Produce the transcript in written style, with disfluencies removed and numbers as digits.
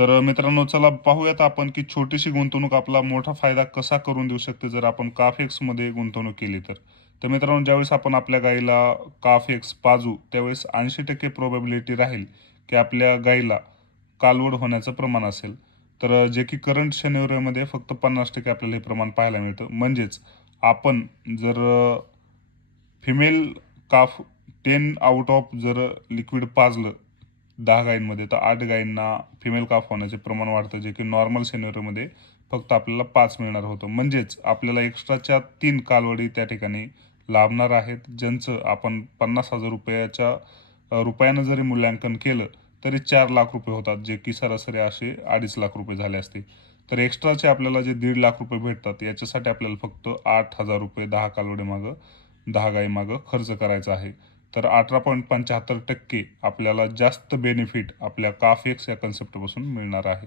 तर मित्रांनो, चला पाहूयात आपण की छोटीशी गुंतवणूक आपला मोठा फायदा कसा करून देऊ शकते जर आपण काफेक्समध्ये गुंतवणूक केली तर. तर मित्रांनो, ज्यावेळेस आपण आपल्या गाईला काफेक्स पाजू त्यावेळेस 80% प्रोबॅबिलिटी राहील की आपल्या गाईला कालवड होण्याचं प्रमाण असेल. तर जे की करंट सिनेरिओमध्ये फक्त 50% आपल्याला हे प्रमाण पाहायला मिळतं. म्हणजेच आपण जर फिमेल काफ 10 आउट ऑफ जर लिक्विड पाजलं 10 गायींमध्ये, तर 8 गायींना फिमेल काफ होण्याचे प्रमाण वाढतं, जे की नॉर्मल सिनेरिओमध्ये फक्त आपल्याला 5 मिळणार होतं. म्हणजेच आपल्याला एक्स्ट्राच्या 3 कालवडी त्या ठिकाणी लाभणार आहेत, ज्यांचं आपण ₹50,000 रुपयानं जरी मूल्यांकन केलं तरी 4 लाख रुपये होतात, जे की सरासरी असे 2.5 लाख रुपये झाले असते. तर एक्स्ट्राचे आपल्याला जे 1.5 लाख रुपये भेटतात याच्यासाठी आपल्याला फक्त ₹8,000 10 कालवडी मागं 10 गाई मागं खर्च करायचा आहे. तर 18.75% आपल्याला जास्त बेनिफिट आपल्या काफेक्स या कन्सेप्टपासून मिळणार आहे.